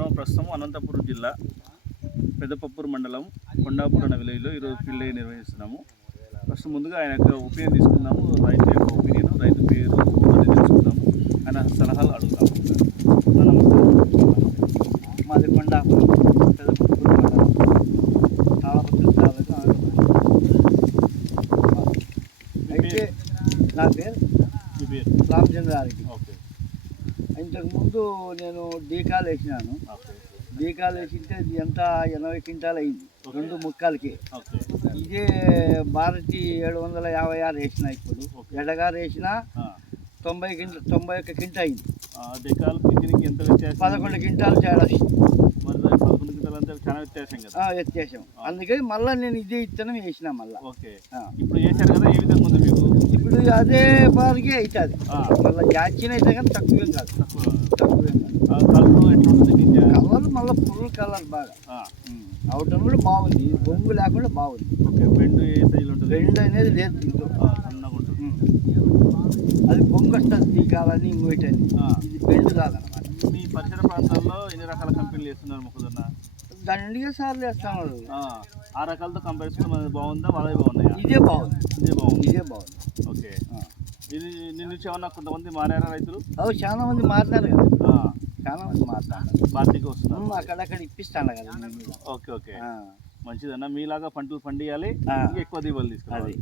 మనం ప్రస్తుతం అనంతపురం జిల్లా పెద్దపప్పూరు మండలం కొండాపూర్ అనే విలేజ్లో ఈరోజు ఫీల్డ్ డే నిర్వహిస్తున్నాము. ఫస్ట్ ముందుగా ఆయన యొక్క ఒపీనియన్ తీసుకుందాము, రైతు యొక్క ఒపీనియన్, రైతు పేరు అని తెలుసుకుందాము, ఆయన సలహాలు అడుగుతాము. మాది కొండాపూర్ పెద్దపప్పూరు మండలం తాళపత్రి తాలూకా అయితే నా పేరు రామచంద్రారెడ్డి. ఇంతకుముందు నేను డీకాలు వేసినాను. డీకాలు వేసింటే ఇది ఎంత 80 క్వింటాలు అయింది 2 ముక్కలకి. ఇదే భారతి 756 వేసిన. ఇప్పుడు ఎడగారు వేసిన 91 క్వింటా అయింది. 11 క్వింటాలు తేడా వ్యత్యాసం. అందుకని మళ్ళీ నేను ఇదే ఇత్తనం వేసిన. మళ్ళీ ఇప్పుడు అదే బారికే అవుతుంది. మళ్ళీ జాచిన అయితే కానీ తక్కువేం కాదు. కలర్ మళ్ళీ ఫుల్ కలర్ బాగా అవటం కూడా బాగుంది. బొంగు లేకుండా బాగుంది. బెండ్ అనేది లేదు దీంట్లో. అది బొంగు వస్తుంది తీకాలని ఇంకోటని. ఇది బెండ్ కాదనమాట. మీ పరిసర ప్రాంతాల్లో ఎన్ని రకాల కంపెనీలు వేస్తున్నారు మొక్కజొన్న? దండిగా సార్లు వేస్తున్నారు. ఆ రకాలతో కంపేర్ చేసుకుని బాగుందా, వాళ్ళే బాగున్నాయా? ఇదే బాగుంది. ఇదే బాగుంది. ఓకే. ఇది నిన్ను ఏమన్నా కొంతమంది మారారా రైతులు? చాలా మంది మారినారు కదా. చాలా మంది మారుతారు. పార్టీకి వస్తున్నారు, అక్కడక్కడ ఇప్పిస్తాను కదా. ఓకే ఓకే, మంచిదన్న. మీలాగా పంటలు పండియాలి, ఎక్కువ దిగుబడులు తీసుకోవాలి.